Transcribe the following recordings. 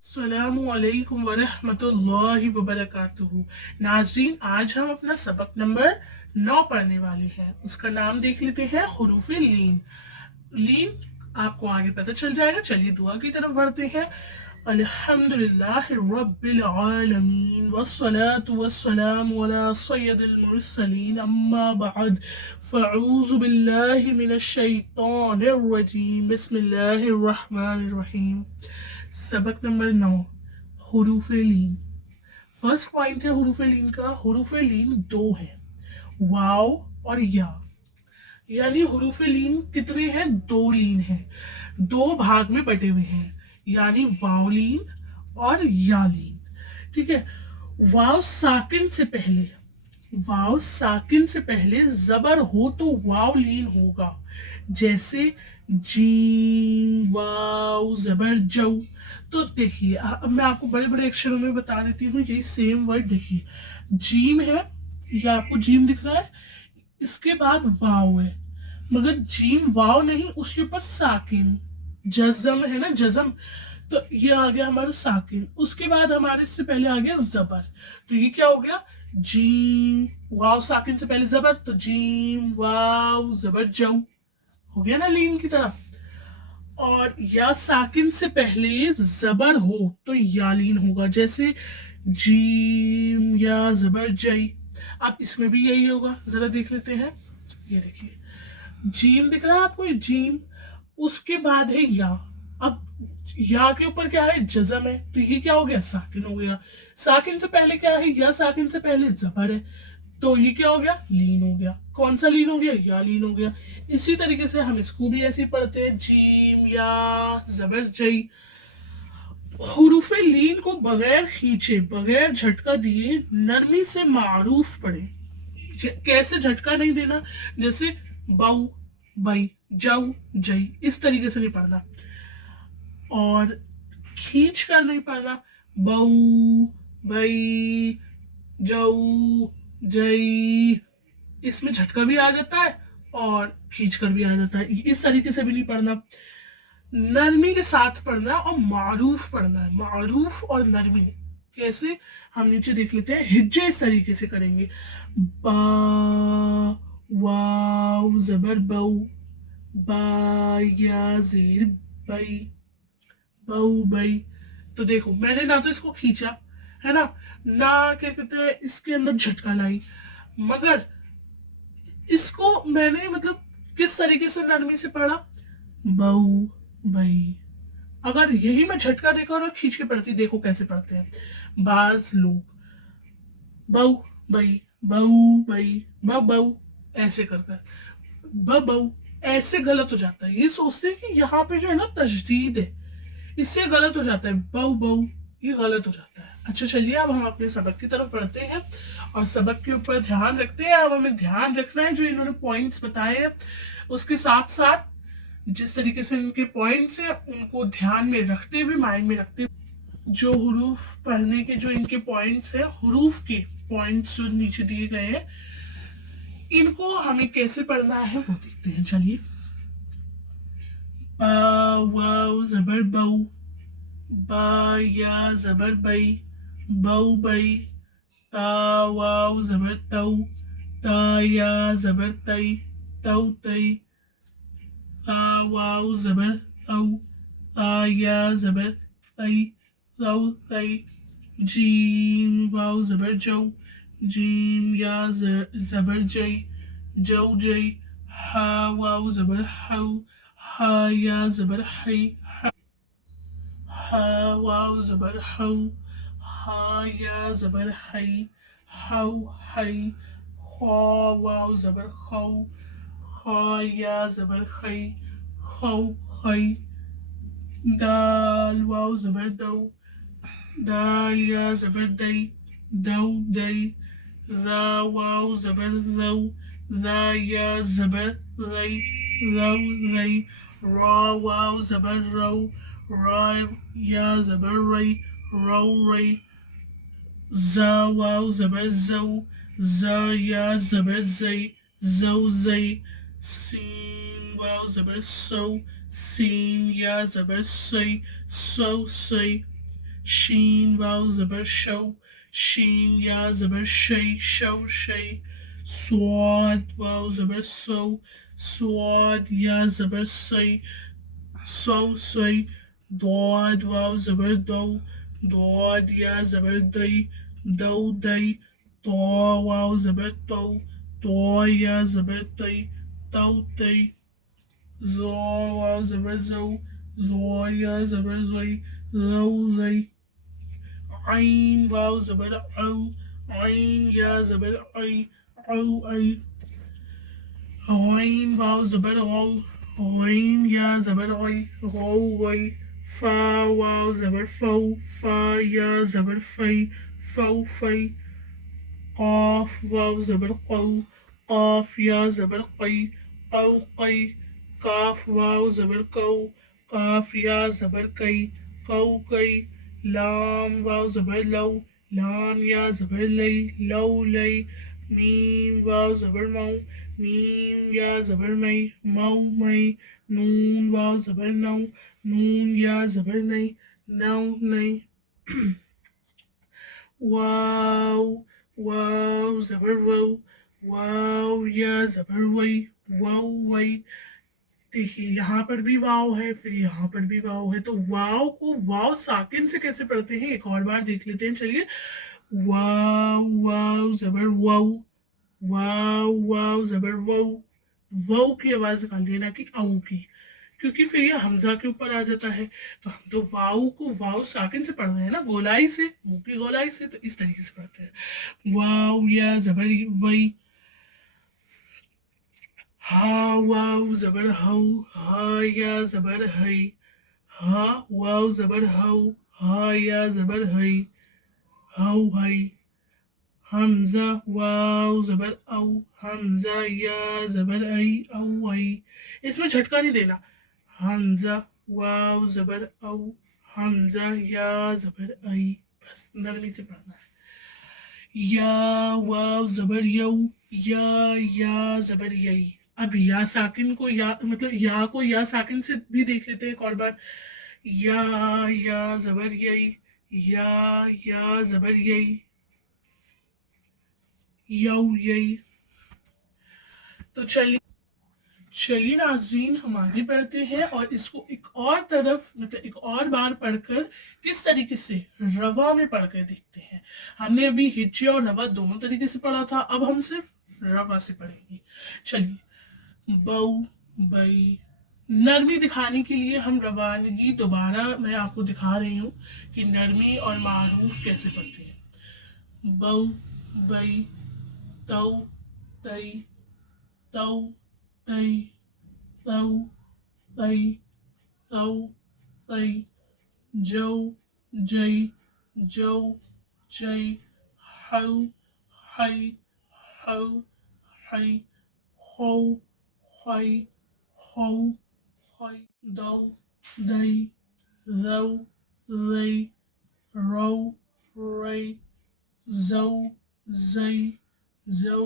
अस्सलामु अलैकुम वरहमतुल्लाहि वबरकातुहू। नाजरीन, आज हम अपना सबक नंबर 9 पढ़ने वाले हैं। उसका नाम देख लेते हैं, हुरूफ लीन। लीन आपको आगे पता चल जाएगा। चलिए दुआ की तरफ बढ़ते हैं। अल्हम्दुलिल्लाहि रब्बिल आलमीन वस्सलातु वस्सलामु अला सय्यदिल मुरसलीन अम्मा बाद फ़अऊज़ु बिल्लाहि मिनश शैतानिर रजीम बिस्मिल्लाहिर रहमानिर रहीम। सबक नंबर 9, हुरूफ लीन। फर्स्ट पॉइंट है हुरूफ लीन का। हुरूफ लीन दो है, वाव और या। यानी हुरूफ लीन कितने हैं? दो लीन हैं, दो भाग में बटे हुए हैं, यानी वाव लीन और या लीन। ठीक है। वाव साकिन से पहले, वाव साकिन से पहले जबर हो तो वाव लीन होगा। जैसे जीम वाव जबर जौ। तो देखिए, अब मैं आपको बड़े बड़े अक्षरों में बता देती हूँ। यही सेम वर्ड देखिए, जीम है, ये आपको जीम दिख रहा है, इसके बाद वाव है, मगर जीम वाव नहीं, उसके ऊपर साकिन जजम है ना, जजम। तो ये आ गया हमारा साकिन। उसके बाद हमारे इससे पहले आ गया जबर। तो ये क्या हो गया? जीम वाव साकिन से पहले जबर, तो जीम वाव जबर जौ हो गया ना लीन की तरह। और या साकिन से पहले जबर हो तो या लीन होगा। जैसे जीम या जबर जई। अब इसमें भी यही होगा, जरा देख लेते हैं। ये देखिए, जीम दिख रहा है आपको, जीम, उसके बाद है या। अब या के ऊपर क्या है? जजम है, तो ये क्या हो गया? साकिन हो गया। साकिन से पहले क्या है? या साकिन से पहले जबर है, तो ये क्या हो गया? लीन हो गया। कौन सा लीन हो गया? या लीन हो गया। इसी तरीके से हम इसको भी ऐसे ही पढ़ते हैं, जीम या जबर जई। हुरूफ लीन को बगैर खींचे, बगैर झटका दिए नरमी से मारूफ पढ़े। कैसे झटका नहीं देना? जैसे बाऊ बई, जाऊ जई, इस तरीके से नहीं पढ़ना। और खींच कर नहीं पढ़ना, बऊ बई जाऊ जई, इसमें झटका भी आ जाता है और खींच कर भी आ जाता है। इस तरीके से भी नहीं पढ़ना, नरमी के साथ पढ़ना और मारूफ पढ़ना है। मारूफ और नरमी कैसे, हम नीचे देख लेते हैं। हिज्जे इस तरीके से करेंगे, बा वाव जबर बऊ, बा या जेर बई, बऊ बई। तो देखो, मैंने ना तो इसको खींचा है ना क्या कहते हैं, इसके अंदर झटका लाई, मगर इसको मैंने मतलब किस तरीके से नरमी से पढ़ा, बऊ बई। अगर यही मैं झटका देकर और खींच के पढ़ती, देखो कैसे पढ़ते हैं बाज लोग, बऊ बई बऊ बई ब बऊ, ऐसे कर कर ब बऊ, ऐसे गलत हो जाता है। ये सोचते हैं कि यहाँ पे जो है ना तजदीद है, इससे गलत हो जाता है, बऊ बऊ, ये गलत हो जाता है। अच्छा चलिए, अब हम अपने सबक की तरफ बढ़ते हैं और सबक के ऊपर ध्यान रखते हैं। अब हमें ध्यान रखना है जो इन्होंने पॉइंट्स बताए हैं, उसके साथ साथ जिस तरीके से इनके पॉइंट्स हैं उनको ध्यान में रखते हुए, माइंड में रखते हुए, जो हुरूफ पढ़ने के जो इनके पॉइंट्स हैं, हुरूफ के पॉइंट्स जो नीचे दिए गए हैं, इनको हमें कैसे पढ़ना है वो देखते हैं। चलिए, बा वाव जबर बऊ, बा या जबर बई, बऊ बई, ता वाव जबर तऊ, ता या जबर तई, तऊ तई, ता वाव जबर तऊ, ता या जबर तई, तऊ तई। जीम वाव जबर जौ, जीम या जबर जई, जौ जई। हा वाव जबर हाउ, हा या जबर हई, हा वाव जबर हाउ, हा या जबर हई, हाउ हई। खा वाव जबर खाउ, खा या जबर खई, खाउ खई। दाल वाव जबर दौ, दाल या जबर दई, दौ दई। रा वाव जबर रौ, रा या जबर रई, रौ रई। रा वाव जबर रौ, रा या जबर रई, रौ रई। जा वाव जबर जौ, जा या जबर जई, जौ जई। सीन वाव जबर सौ, सीन या जबर सई, सौ सई। شین واو زبر شو شین یا زبر شی شو شی صاد واو زبر سو صاد یا زبر سی سو سی ضاد واو زبر دو ضاد یا زبر دی دو دی طا واو زبر تو طا یا زبر تی تو تی زا واو زبر زو زا یا زبر زی زو زی عین واو زبر او عین یا زبر ای او ای غين واو زبر غو غين يا زبر غي غو غي فا واو زبر فو فا يا زبر في فو في قاف واو زبر قو قاف يا زبر قي قو قي قاف واو زبر كو قاف يا زبر كي كو كي لام واو زبر لو لام يا زبر لي لو لي ميم واو زبر مو ميم يا زبر مي مو مي نون واو زبر نو نون يا زبر ني نو ني واو واو زبر وو واو یا زبر وی وو وی دیکھیے یہاں پر بھی واو ہے پھر یہاں پر بھی واو ہے تو واو کو واو ساکن سے کیسے پڑھتے ہیں ایک اور بار دیکھ لیتے ہیں چلیے واو واو زبر وو واو واو زبر وو وو کی آواز نکالیے نہ کہ او کی کیونکہ پھر یہ حمزہ کے اوپر آ جاتا ہے تو ہم تو واو کو واو ساکن سے پڑھ رہے ہیں نا گولائی سے منہ کی گولائی سے تو اس طریقے سے پڑھتے ہیں واو یا زبر وئی ہا واو زبر ہو ہا یا زبر ہئی ہا واو زبر ہو ہا یا زبر ہئی ہو ہئی حمزہ واو زبر او حمزہ یا زبر ای او ای اس میں جھٹکا نہیں دینا حمزہ واو زبر او حمزہ یا زبر ای بس نرمی سے پڑھنا ہے یا واو زبر یو یا زبر یئی اب یا ساکن کو یا مطلب یا کو یا ساکن سے بھی دیکھ لیتے ہیں ایک اور بار یا زبر یئی یا زبر یئی یو یئی تو چلیے ناظرین ہم آگے بڑھتے ہیں اور اس کو ایک اور طرف مطلب ایک اور بار پڑھ کر کس طریقے سے روا میں پڑھ کر دیکھتے ہیں ہم نے ابھی ہجے اور روا دونوں طریقے سے پڑھا تھا اب ہم صرف روا سے پڑھیں گے چلیے بو بئی نرمی دکھانے کے لیے ہم روانگی دوبارہ میں آپ کو دکھا رہی ہوں کہ نرمی اور معروف کیسے پڑھتے ہیں بو بئی تو تئی تو تئی تو تئی تو تئی جو جئی جو جئی ہو ہئی ہو ہئی ہو ہئی ہو ہئی دو دئی رو رئی رو رئی زو زئی زو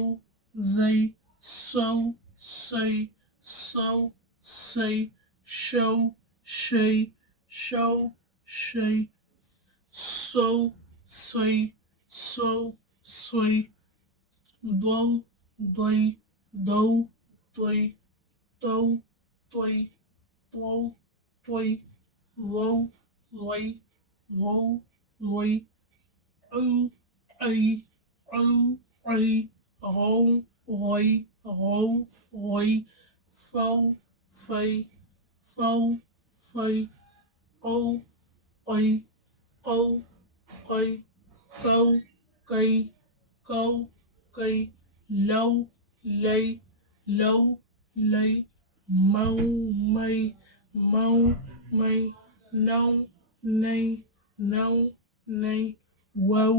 زئی سو سئی سو سئی شو شئی شو شئی سو سئی سو سئی دو دئی دو دئی دو دئی دو دئی لو لئی لو لئی او ای او ای غو غوئی غو غوئی فو فئی فو فئی او قئی قو قئی کو کئی کو کئی لو لئی لو لئی مو مئی مو مئی نو نئی نو نئی وو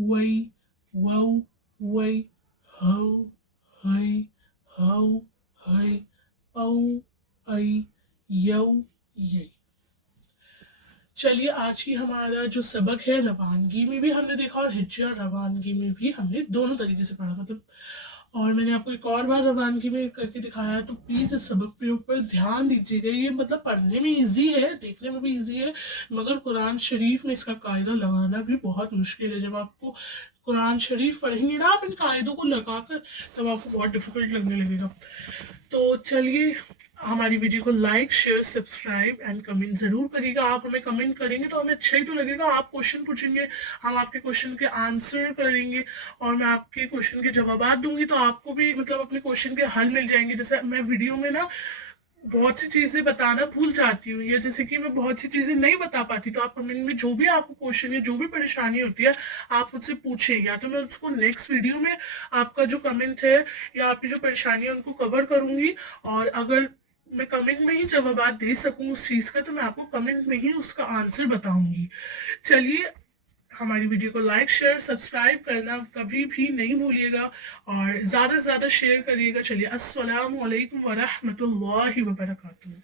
وئی وو وئی ہو ہئی ہو ہئی او ای یو یئی چلیے آج کی ہمارا جو سبق ہے روانگی میں بھی ہم نے دیکھا اور ہجے اور روانگی میں بھی ہم نے دونوں طریقے سے پڑھا مطلب और मैंने आपको एक और बार रवानगी में करके दिखाया है, तो प्लीज़ इस सबक के ऊपर ध्यान दीजिएगा। ये मतलब पढ़ने में ईजी है, देखने में भी ईजी है, मगर कुरान शरीफ में इसका कायदा लगाना भी बहुत मुश्किल है। जब आपको कुरान शरीफ पढ़ेंगे ना आप इन कायदों को लगाकर, तब आपको बहुत डिफिकल्ट लगने लगेगा। तो चलिए, हमारी वीडियो को like, share, subscribe and comment ज़रूर करिएगा। आप हमें कमेंट करेंगे तो हमें अच्छा ही तो लगेगा। आप क्वेश्चन पूछेंगे, हम आपके क्वेश्चन के आंसर करेंगे, और मैं आपके क्वेश्चन के जवाब दूंगी, तो आपको भी मतलब अपने क्वेश्चन के हल मिल जाएंगे। जैसे मैं वीडियो में ना बहुत सी चीज़ें बताना भूल जाती हूँ, या जैसे कि मैं बहुत सी चीज़ें नहीं बता पाती, तो आप कमेंट में जो भी आपको क्वेश्चन है, जो भी परेशानी होती है, आप मुझसे पूछें, या तो मैं उसको नेक्स्ट वीडियो में आपका जो कमेंट है या आपकी जो परेशानी है उनको कवर करूँगी। और अगर मैं कमेंट में ही जवाब दे सकूँ उस चीज़ का, तो मैं आपको कमेंट में ही उसका आंसर बताऊंगी। चलिए, हमारी वीडियो को लाइक, शेयर, सब्सक्राइब करना कभी भी नहीं भूलिएगा, और ज़्यादा से ज़्यादा शेयर करिएगा। चलिए, अस्सलामु अलैकुम वरहमतुल्लाहि वबरकातुहू।